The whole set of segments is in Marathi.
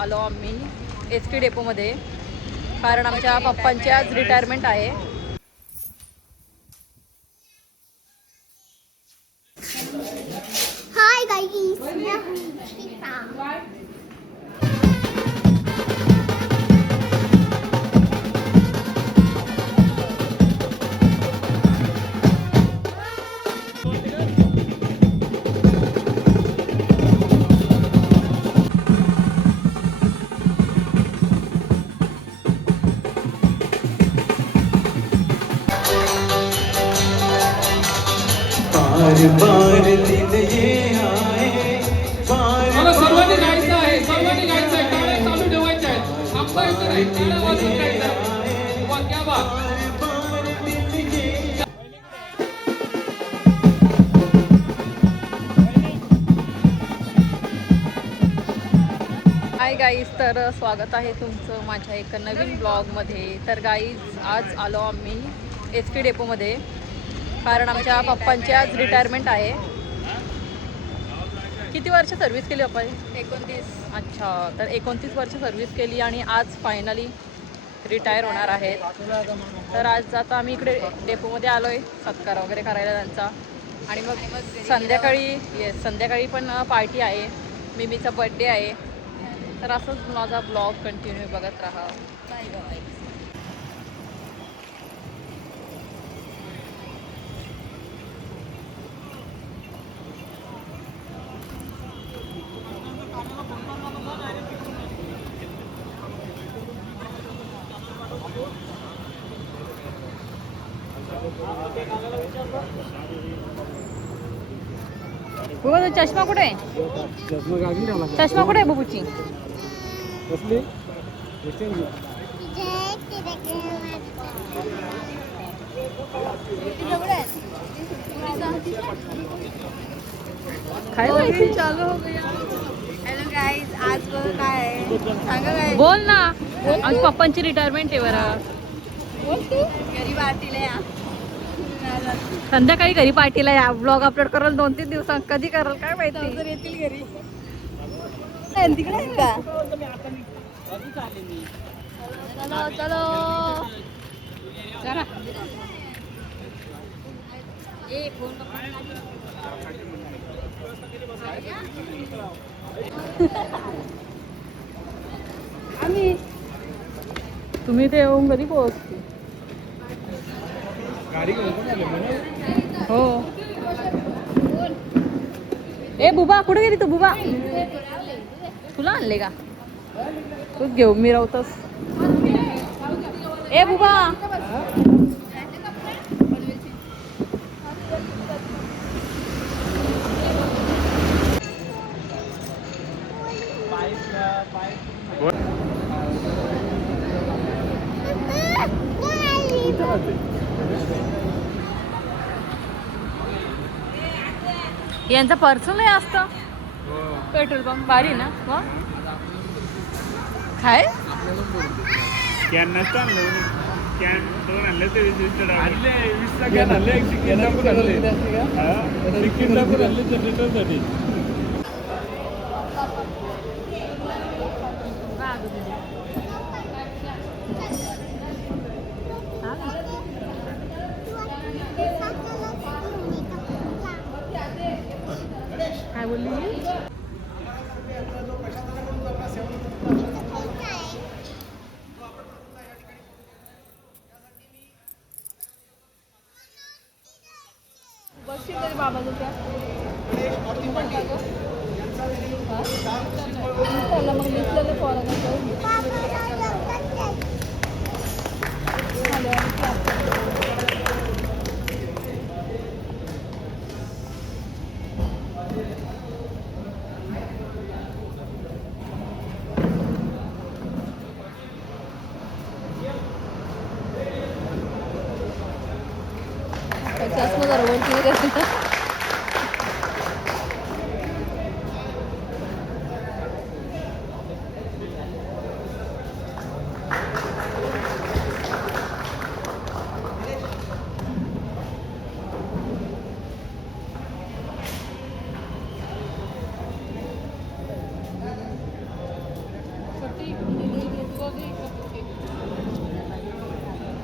आलो आम्ही एस टी डेपोमध्ये, कारण आमच्या पप्पांची आज रिटायरमेंट आहे. हाय गाइस, मैं हूँ शिफा. बार बार दिन ये आए, मला सर्वांनी गायचं आहे, सर्वांनी गायचं आहे, टाळ्या चालू ठेवायच्या आहेत. आमचा इथं नाही, टाळ्या वाजवून गायचं आहे. वा, क्या बात. हाय गाईज, तर स्वागत आहे तुमचं माझ्या एका नवीन ब्लॉगमध्ये. तर गाईज आज आलो आम्ही एस टी डेपोमध्ये, कारण आमच्या पप्पांची आज रिटायरमेंट आहे. किती वर्ष सर्व्हिस केली पप्पा? 29. अच्छा, तर 29 वर्ष सर्व्हिस केली आणि आज फायनली रिटायर होणार आहेत. तर आज आता आम्ही इकडे डेपोमध्ये आलो आहे सत्कार वगैरे करायला त्यांचा. आणि मग संध्याकाळी पण पार्टी आहे, मिमीचा बड्डे आहे. तर असंच माझा ब्लॉग कंटिन्यू बघत राहा. बुबा चष्मा कुठे आहे? चष्मा कुठे आहे बुबूची? चालू हो गया. हॅलो गाइस, आज बघ काय आहे सांगा. काय बोल ना. आमच्या पप्पांची रिटायरमेंट आहे बरं. घरी पार्टीला या. संध्याकाळी घरी पार्टीला या. ब्लॉग अपलोड कराल 2-3 दिवसांत. कधी कराल काय माहिती. तर येतील घरी. तिकडे आहे का? चलो चलो चला. आम्ही तुम्ही ते येऊन कधी पोहोचते? हो. ए बुबा कुठे गेली तू? बुबा तुला आणले का? तूच घेऊन मी राहतस. ए बुबा यांचा पर्सनल असतं. पेट्रोल पंप भारी ना. काय कॅन नसतं आणलं, कॅन 2 आणले ते 20 आणले, 20चा कॅन आणले, एक सिकिंद्रापूर आणले, सिकिंद्रापूर आणले जनरेटरसाठी. काय बोलली? बसशील तरी बाबा तुझ्या मग दिसलेलं पोरांना चष्मा दरवंती.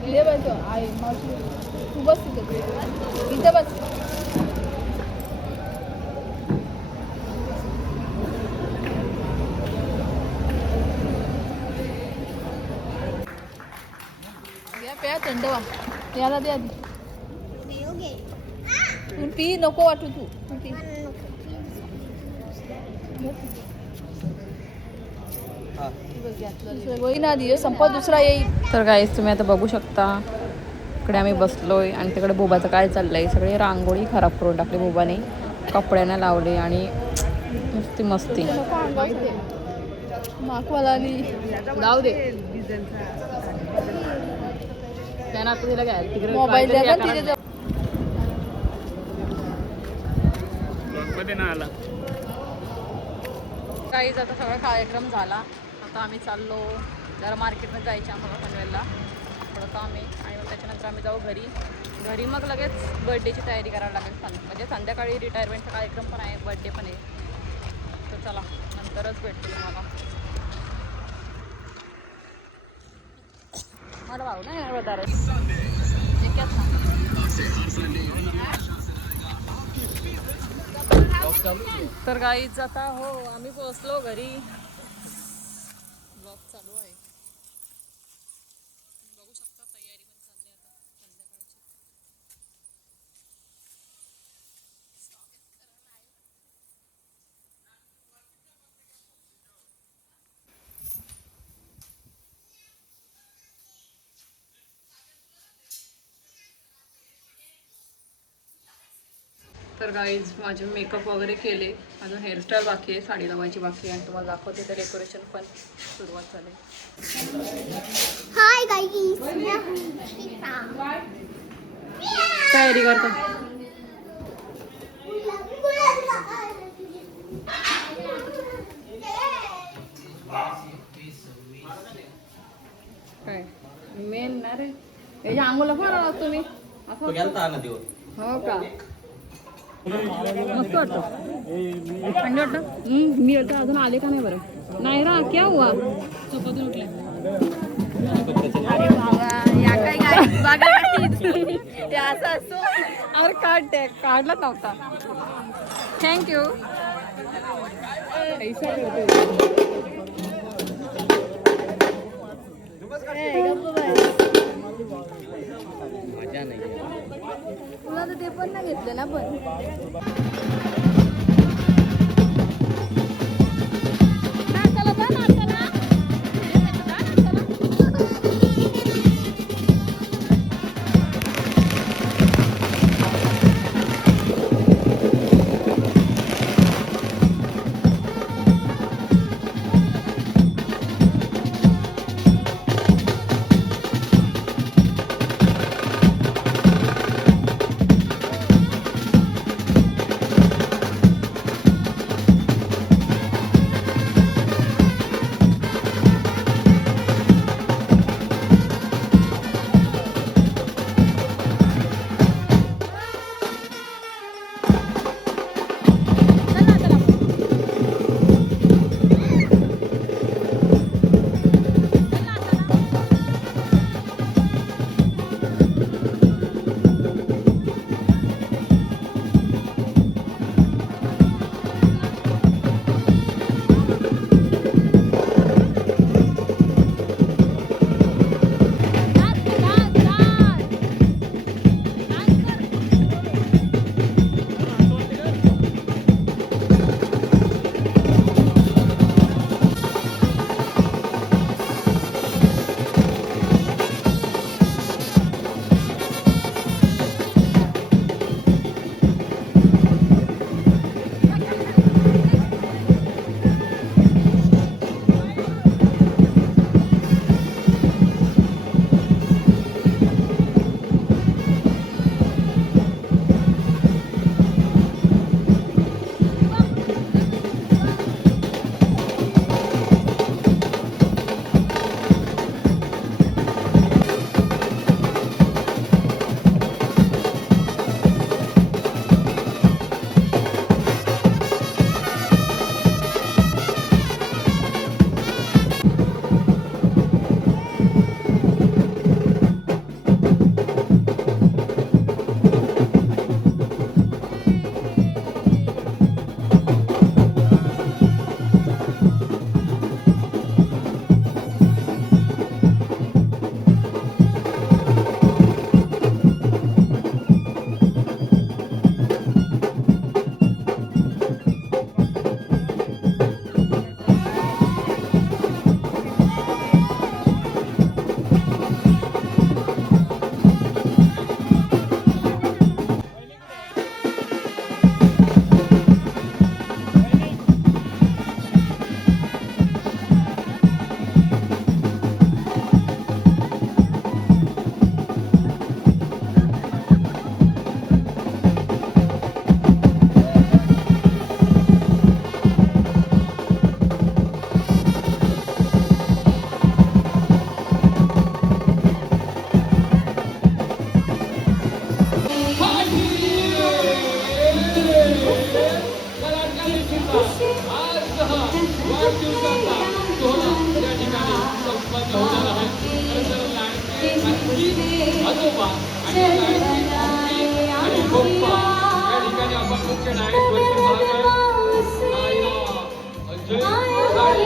इथे बस आहे मावशी तू बस इथे बस प्या थंड वा याला दे आधी तू पी नको वाटू तू पी ना दिवस संपत दुसरा येईल. तर गाईस तुम्ही आता बघू शकता इकडे आम्ही बसलोय आणि तिकडे बोबाचं काय चाललंय. सगळी रांगोळी खराब करून टाकली बोबाने, कपड्याने लावले आणि नुसती मस्ती. माकवाला जाऊ दे त्यांना आता तिला घ्यायला तिकडे मोबाईल द्या का तिथे मध्ये ना आला. काहीच आता सगळा कार्यक्रम झाला. आता आम्ही चाललो जरा मार्केटमध्ये जायचे आम्हाला पनवेलला थोडं काम आहे आणि मग त्याच्यानंतर आम्ही जाऊ घरी मग लगेच बर्थडेची तयारी करावी लागेल. म्हणजे संध्याकाळी रिटायरमेंटचा कार्यक्रम पण आहे, बर्थडे पण आहे. तर चला नंतरच भेटतो तुम्हाला. मला भाऊ नाही वदारस तर गाईच आता हो आम्ही पोहोचलो घरी. ब्लॉग चालू आहे, बघू शकता. तयारी पण चालली आता संध्याकाळची. तर गाईज माझे मेकअप वगैरे केले, अजून हेअरस्टाईल बाकी आहे, साडी लावायची बाकी आहे आणि तुम्हाला दाखवते. तर डेकोरेशन पण सुरुवात झाली. हाय गाईस तयारी करतो. काय मेन ना रे याच्या अंगोला फरा तुम्ही असं हो का. मस्त वाटतं, थंडी वाटतं. मी आता अजून आले का नाही बरं. नाही रा क्या हुआ झोपातून उठल्या. अरे बाबा या काय गाईस बघा ते असं असतो. अरे काढलाच नव्हता. थँक्यू. तुला तर ते पण नाही घेतलं ना पण. आणि गोप्पा या ठिकाणी आपण मुख्य डायरेक्ट वरती पाहतोय नायरा अजय साळी.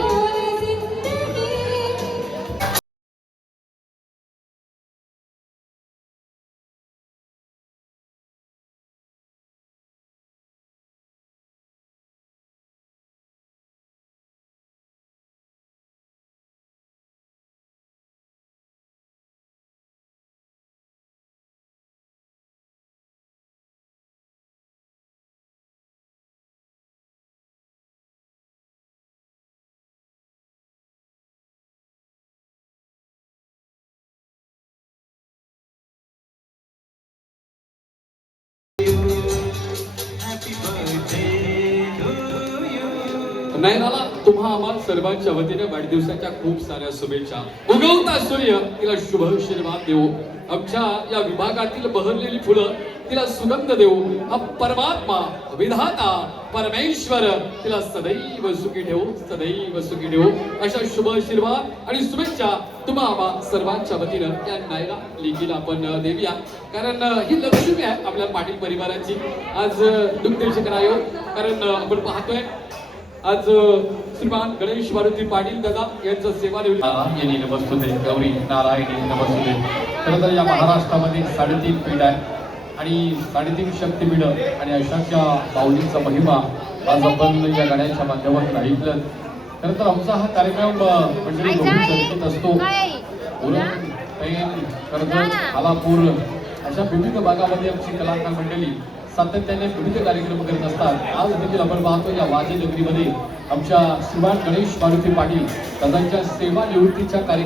नयनाला तुम्हा आम्हा सर्वांच्या वतीने वाढदिवसाच्या खूप साऱ्या शुभेच्छा. उगवता सूर्य तिला शुभ आशीर्वाद देऊ. आमच्या या विभागातील बहरलेली फुलं तिला सुगंध देऊ. हा परमात्मा विधाता परमेश्वर तिला सदैव सुखी ठेवू, सदैव सुखी ठेवू. अशा शुभ आशीर्वाद आणि शुभेच्छा तुम्हा आम्हा सर्वांच्या वतीनं या नायरा लेकीला आपण देऊया. कारण ही लक्ष्मी आहे आपल्या पाटील परिवाराची. आज दुग्धेचे करायो कारण आपण पाहतोय आज श्रीमान गणेश मारुती पाटील दादा यांचं सेवा नारायणी नमस्तुते, गौरी नारायणी नमस्तुते. खरं तर या महाराष्ट्रामध्ये 3.5 पीठ आहे आणि 3.5 शक्तीपीठ आणि अशाच्या माऊलींचा महिमा आज आपण या गाण्याच्या माध्यमातून ऐकलं. खरं तर आमचा हा कार्यक्रम म्हणजे चर्चेत असतो. उरण, पैन, कर्जत, आलापूर अशा विविध भागामध्ये आमची कलाकार मंडळी सातत्याने विविध कार्यक्रम करत असतात. आज देखील आपण पाहतो या वाजे नगरीमध्ये आमच्या श्रीमान गणेश मारुती पाटील दादांच्या सेवा निवृत्तीच्या कार्यक्रम